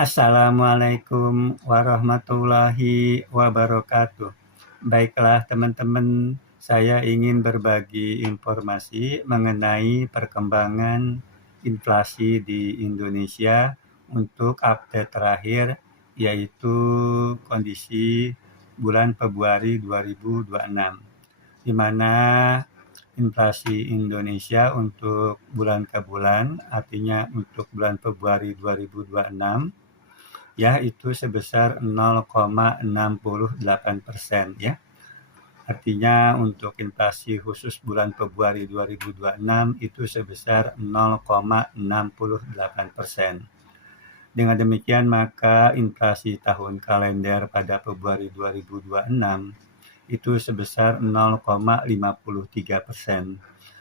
Assalamualaikum warahmatullahi wabarakatuh. Baiklah teman-teman, saya ingin berbagi informasi mengenai perkembangan inflasi di Indonesia untuk update terakhir, yaitu kondisi bulan Februari 2026, di mana inflasi Indonesia untuk bulan ke bulan, artinya untuk bulan Februari 2026, ya itu sebesar 0,68% ya. Artinya untuk inflasi khusus bulan Februari 2026 itu sebesar 0,68%. Dengan demikian maka inflasi tahun kalender pada Februari 2026 itu sebesar 0,53%.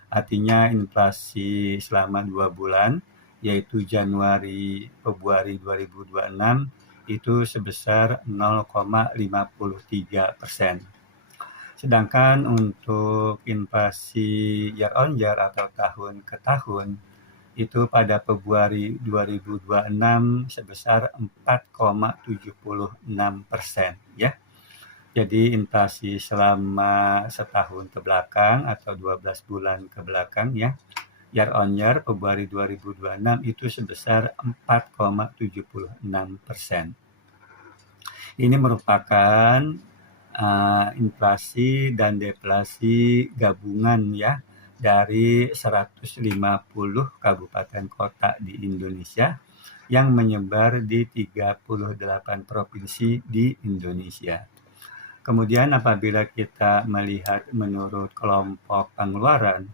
Artinya inflasi selama 2 bulan, yaitu Januari Februari 2026 itu sebesar 0,53%. Sedangkan untuk inflasi year on year atau tahun ke tahun itu pada Februari 2026 sebesar 4,76% ya. Jadi inflasi selama setahun ke belakang atau 12 bulan ke belakang ya, year on year Februari 2026 itu sebesar 4,76%. Ini merupakan inflasi dan deflasi gabungan ya dari 150 kabupaten kota di Indonesia yang menyebar di 38 provinsi di Indonesia. Kemudian apabila kita melihat menurut kelompok pengeluaran,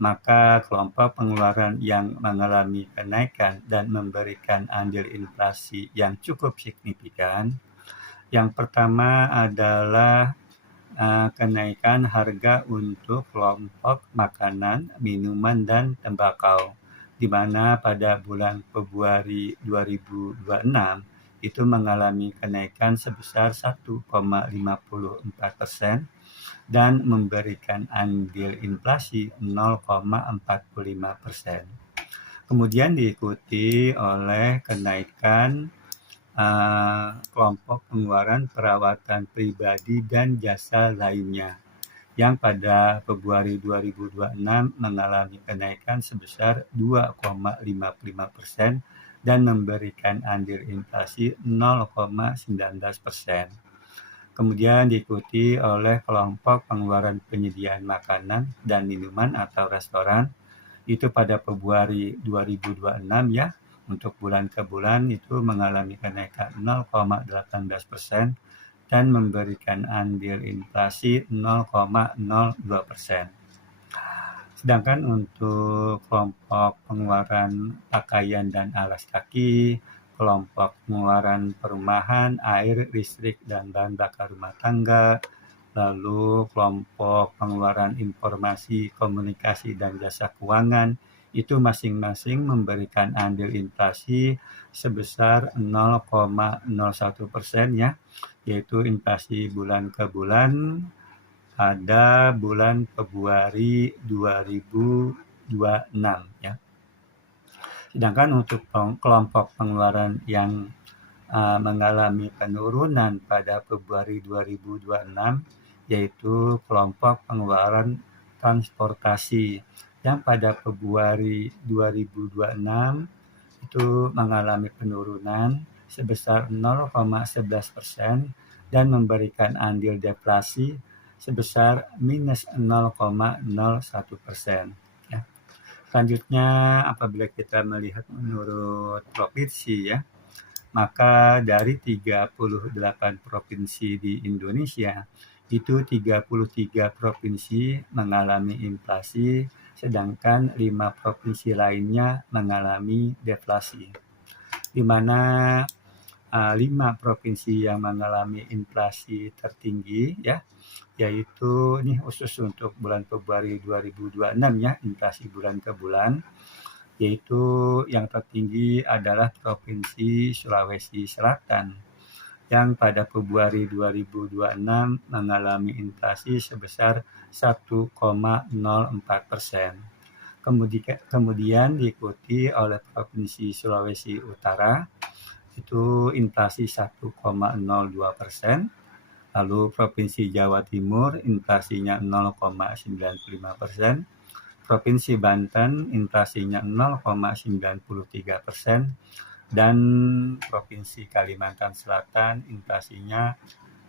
maka kelompok pengeluaran yang mengalami kenaikan dan memberikan andil inflasi yang cukup signifikan, yang pertama adalah kenaikan harga untuk kelompok makanan, minuman, dan tembakau, di mana pada bulan Februari 2026 itu mengalami kenaikan sebesar 1,54% dan memberikan andil inflasi 0,45%. Kemudian diikuti oleh kenaikan kelompok pengeluaran perawatan pribadi dan jasa lainnya, yang pada Februari 2026 mengalami kenaikan sebesar 2,55% dan memberikan andil inflasi 0,19%. Kemudian diikuti oleh kelompok pengeluaran penyediaan makanan dan minuman atau restoran, itu pada Februari 2026 ya, untuk bulan ke bulan itu mengalami kenaikan 0,18% dan memberikan andil inflasi 0,02%. Sedangkan untuk kelompok pengeluaran pakaian dan alas kaki, kelompok pengeluaran perumahan, air, listrik, dan bahan bakar rumah tangga, lalu kelompok pengeluaran informasi, komunikasi, dan jasa keuangan, itu masing-masing memberikan andil inflasi sebesar 0,01% ya, yaitu inflasi bulan ke bulan pada bulan Februari 2026 ya. Sedangkan untuk kelompok pengeluaran yang mengalami penurunan pada Februari 2026, yaitu kelompok pengeluaran transportasi yang pada Februari 2026 itu mengalami penurunan sebesar 0,11% dan memberikan andil deflasi sebesar minus 0,01%. Ya. Selanjutnya apabila kita melihat menurut provinsi ya, maka dari 38 provinsi di Indonesia, itu 33 provinsi mengalami inflasi, sedangkan 5 provinsi lainnya mengalami deflasi. Di mana 5 provinsi yang mengalami inflasi tertinggi ya, yaitu ini khusus untuk bulan Februari 2026 ya, inflasi bulan ke bulan, yaitu yang tertinggi adalah Provinsi Sulawesi Selatan yang pada Februari 2026 mengalami inflasi sebesar 1,04%. Kemudian diikuti oleh Provinsi Sulawesi Utara itu inflasi 1,02%. Lalu Provinsi Jawa Timur inflasinya 0,95%. Provinsi Banten inflasinya 0,93%. Dan Provinsi Kalimantan Selatan inflasinya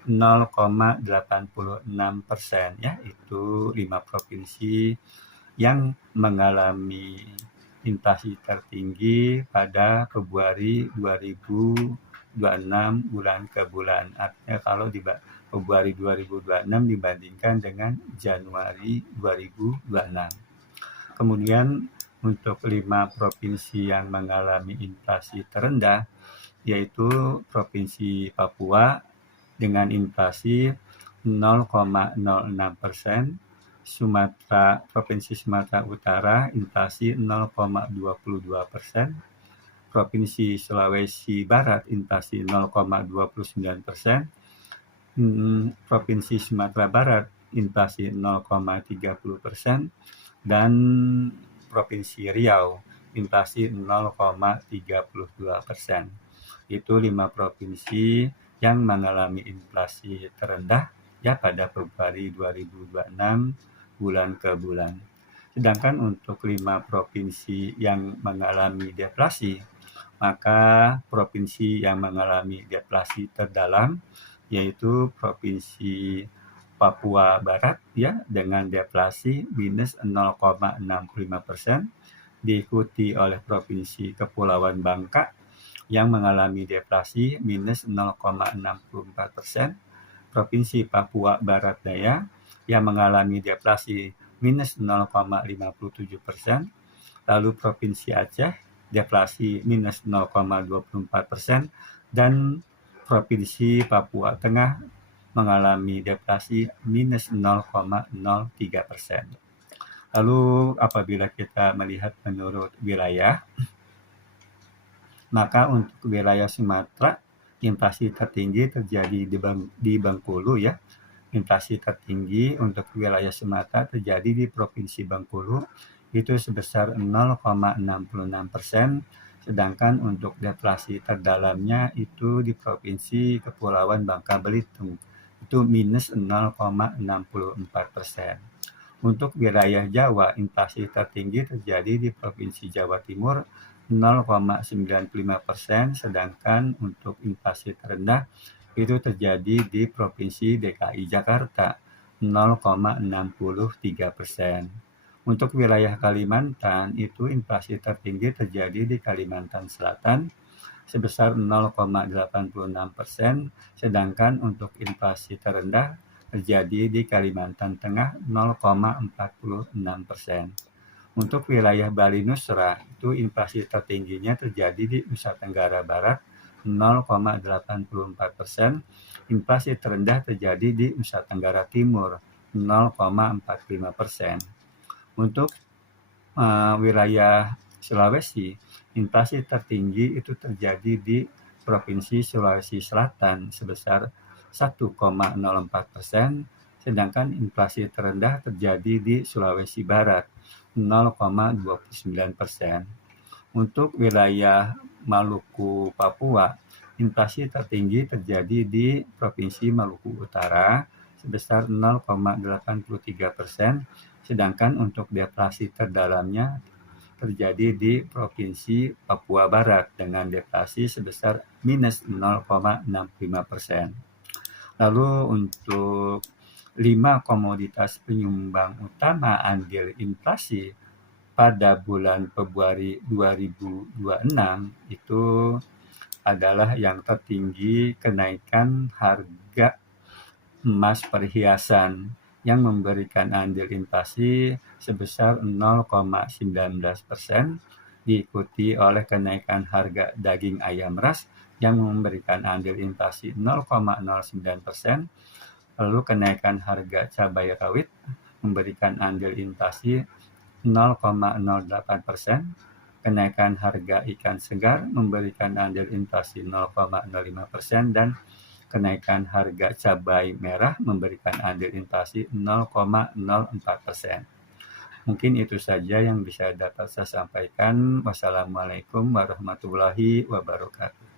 0,86%, ya. Itu 5 provinsi yang mengalami inflasi tertinggi pada Februari 2026 bulan ke bulan. Artinya kalau di Februari 2026 dibandingkan dengan Januari 2026. Kemudian untuk 5 provinsi yang mengalami inflasi terendah, yaitu Provinsi Papua dengan inflasi 0,06%, Provinsi Sumatera Utara inflasi 0,22%, Provinsi Sulawesi Barat inflasi 0,29%, Provinsi Sumatera Barat inflasi 0,30%, dan Provinsi Riau inflasi 0,32%. Itu 5 provinsi yang mengalami inflasi terendah, ya, pada Februari 2026 bulan ke bulan. Sedangkan untuk 5 provinsi yang mengalami deflasi, maka provinsi yang mengalami deflasi terdalam yaitu Provinsi Papua Barat, ya, dengan deflasi minus 0,65%, diikuti oleh Provinsi Kepulauan Bangka yang mengalami deflasi minus 0,64%, Provinsi Papua Barat Daya yang mengalami deflasi minus 0,57%, lalu Provinsi Aceh deflasi minus 0,24%, dan Provinsi Papua Tengah mengalami deflasi minus 0,03%. Lalu apabila kita melihat menurut wilayah, maka untuk wilayah Sumatera inflasi tertinggi terjadi di Bengkulu, ya. Inflasi tertinggi untuk wilayah Sumatera terjadi di Provinsi Bengkulu, itu sebesar 0,66%, sedangkan untuk deflasi terdalamnya itu di Provinsi Kepulauan Bangka Belitung, itu minus 0,64%. Untuk wilayah Jawa, inflasi tertinggi terjadi di Provinsi Jawa Timur 0,95%, sedangkan untuk inflasi terendah itu terjadi di Provinsi DKI Jakarta 0,63%. Untuk wilayah Kalimantan, itu inflasi tertinggi terjadi di Kalimantan Selatan sebesar 0,86%, sedangkan untuk inflasi terendah terjadi di Kalimantan Tengah 0,46%. Untuk wilayah Bali Nusra, itu inflasi tertingginya terjadi di Nusa Tenggara Barat 0,84%, inflasi terendah terjadi di Nusa Tenggara Timur 0,45%. Untuk wilayah Sulawesi, inflasi tertinggi itu terjadi di Provinsi Sulawesi Selatan sebesar 1,04%, sedangkan inflasi terendah terjadi di Sulawesi Barat 0,29%. Untuk wilayah Maluku Papua, inflasi tertinggi terjadi di Provinsi Maluku Utara sebesar 0,83%, sedangkan untuk deflasi terdalamnya terjadi di Provinsi Papua Barat dengan deflasi sebesar minus 0,65%. Lalu untuk 5 komoditas penyumbang utama andil inflasi pada bulan Februari 2026 itu adalah yang tertinggi kenaikan harga emas perhiasan yang memberikan andil inflasi sebesar 0,19%, diikuti oleh kenaikan harga daging ayam ras yang memberikan andil inflasi 0,09%, lalu kenaikan harga cabai rawit memberikan andil inflasi 0,08%, kenaikan harga ikan segar memberikan andil inflasi 0,05%, dan kenaikan harga cabai merah memberikan andil inflasi 0,04%. Mungkin itu saja yang bisa dapat saya sampaikan. Wassalamualaikum warahmatullahi wabarakatuh.